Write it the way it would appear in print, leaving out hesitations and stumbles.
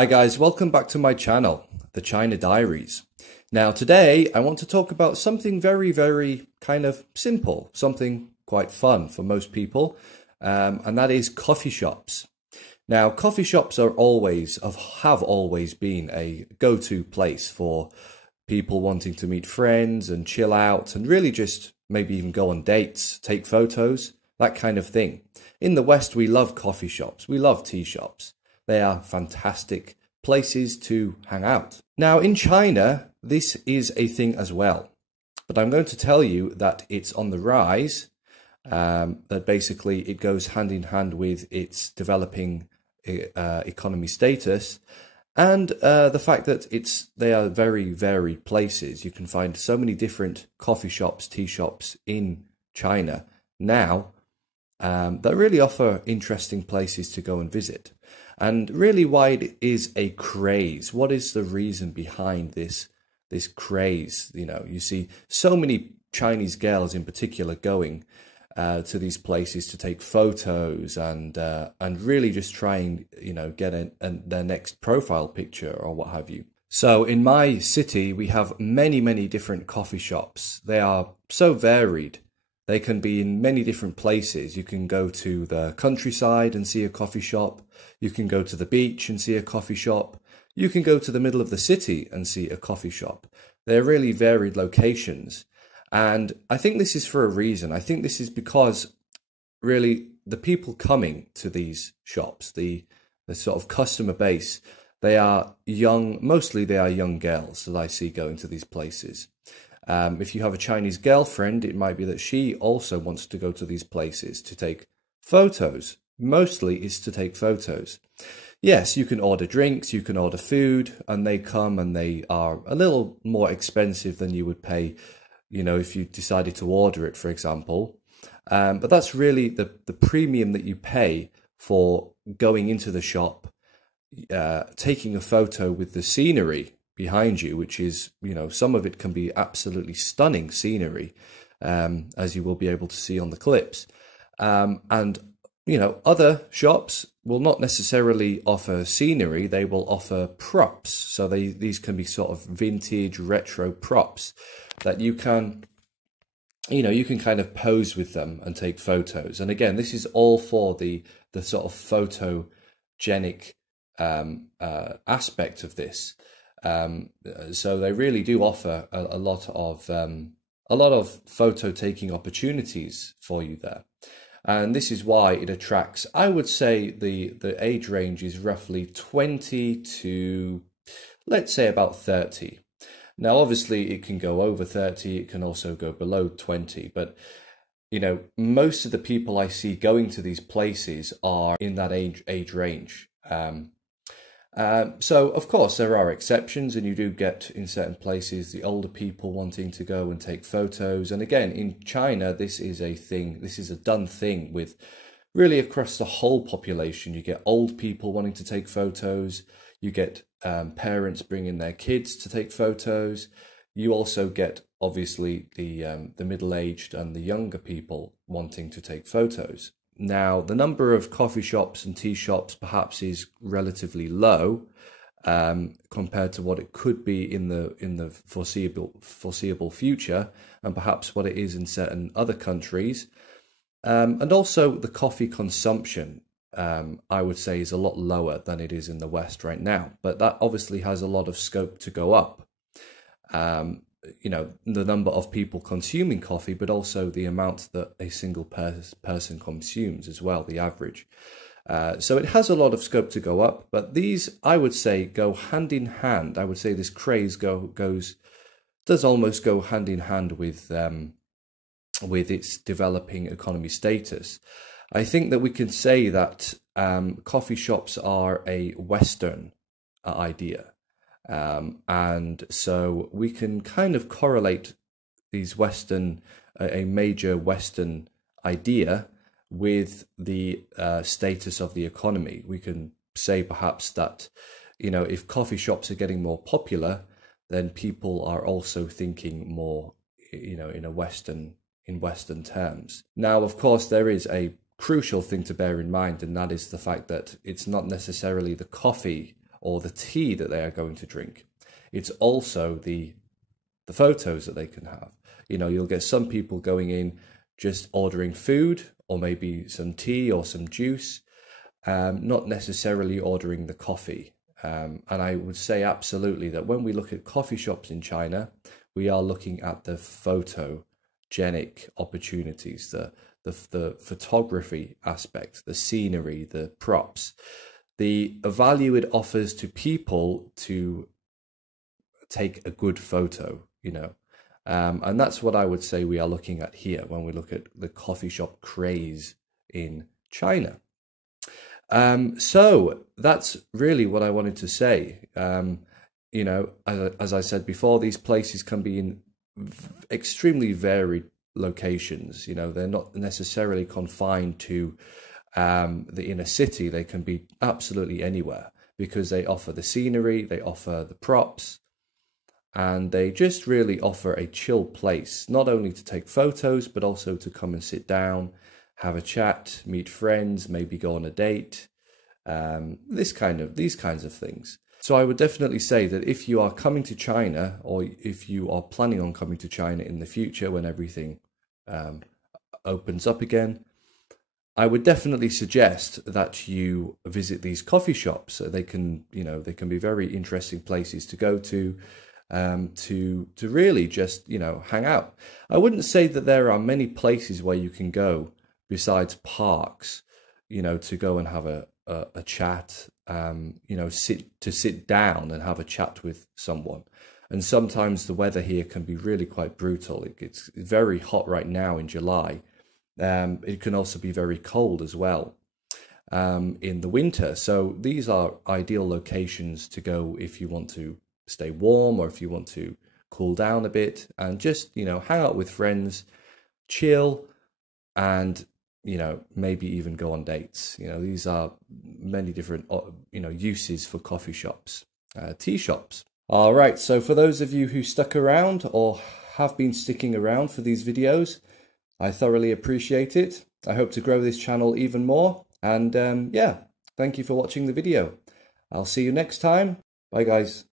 Hi guys, welcome back to my channel, The China Diaries. Now today I want to talk about something very kind of simple, something quite fun for most people, and that is coffee shops. Now coffee shops have always been a go-to place for people wanting to meet friends and chill out and really just maybe even go on dates, take photos, that kind of thing. In the West we love coffee shops, we love tea shops. They are fantastic places to hang out. Now in China, this is a thing as well, but I'm going to tell you that it's on the rise, that basically it goes hand in hand with its developing economy status, and the fact that they are very varied places. You can find so many different coffee shops, tea shops in China now that really offer interesting places to go and visit. And really why it is a craze. What is the reason behind this craze? You know, you see so many Chinese girls in particular going to these places to take photos and really just trying, you know, get their next profile picture or what have you. So in my city, we have many different coffee shops. They are so varied. They can be in many different places. You can go to the countryside and see a coffee shop. You can go to the beach and see a coffee shop. You can go to the middle of the city and see a coffee shop. They're really varied locations. And I think this is for a reason. I think this is because really the people coming to these shops, the sort of customer base, they are young, mostly they are young girls that I see going to these places. If you have a Chinese girlfriend, it might be that she also wants to go to these places to take photos. Mostly it's to take photos. Yes, you can order drinks, you can order food, and they come and they are a little more expensive than you would pay, you know, if you decided to order it, for example. But that's really the premium that you pay for going into the shop, taking a photo with the scenery behind you, which is, you know, some of it can be absolutely stunning scenery, as you will be able to see on the clips. And, you know, other shops will not necessarily offer scenery, they will offer props. So these can be sort of vintage retro props that you can, you know, you can kind of pose with them and take photos. And again, this is all for the sort of photogenic aspect of this. So they really do offer a lot of photo taking opportunities for you there, and this is why it attracts. I would say the age range is roughly 20 to, let's say, about 30. Now obviously it can go over 30, it can also go below 20, but you know, most of the people I see going to these places are in that age range. So of course there are exceptions, and you do get in certain places the older people wanting to go and take photos. And again, in China, this is a thing, this is a done thing with really across the whole population. You get old people wanting to take photos, you get parents bringing their kids to take photos. You also get obviously the middle-aged and the younger people wanting to take photos. Now, the number of coffee shops and tea shops perhaps is relatively low compared to what it could be in the foreseeable future, and perhaps what it is in certain other countries. And also the coffee consumption, I would say, is a lot lower than it is in the West right now. But that obviously has a lot of scope to go up. You know, the number of people consuming coffee, but also the amount that a single person consumes as well, the average. So it has a lot of scope to go up, but these, I would say, go hand in hand. I would say this craze does almost go hand in hand with its developing economy status. I think that we can say that coffee shops are a Western idea. And so we can kind of correlate these a major Western idea with the status of the economy. We can say perhaps that, you know, if coffee shops are getting more popular, then people are also thinking more, you know, in Western terms. Now, of course, there is a crucial thing to bear in mind, and that is the fact that it's not necessarily the coffee or the tea that they are going to drink. It's also the photos that they can have. You know, you'll get some people going in just ordering food or maybe some tea or some juice, not necessarily ordering the coffee. And I would say absolutely that when we look at coffee shops in China, we are looking at the photogenic opportunities, the photography aspect, the scenery, the props, the value it offers to people to take a good photo, you know. And that's what I would say we are looking at here when we look at the coffee shop craze in China. So that's really what I wanted to say. You know, as I said before, these places can be in extremely varied locations. You know, they're not necessarily confined to the inner city. They can be absolutely anywhere because they offer the scenery, they offer the props, and they just really offer a chill place, not only to take photos, but also to come and sit down, have a chat, meet friends, maybe go on a date, these kinds of things. So I would definitely say that if you are coming to China, or if you are planning on coming to China in the future when everything opens up again, I would definitely suggest that you visit these coffee shops. They can, you know, they can be very interesting places to go to really just, you know, hang out. I wouldn't say that there are many places where you can go besides parks, you know, to go and have a chat, you know, sit down and have a chat with someone. And sometimes the weather here can be really quite brutal. It's very hot right now in July. It can also be very cold as well in the winter. So these are ideal locations to go if you want to stay warm or if you want to cool down a bit and just, you know, hang out with friends, chill, and, you know, maybe even go on dates. You know, these are many different, you know, uses for coffee shops, tea shops. All right. So for those of you who stuck around or have been sticking around for these videos, I thoroughly appreciate it. I hope to grow this channel even more. And yeah, thank you for watching the video. I'll see you next time. Bye, guys.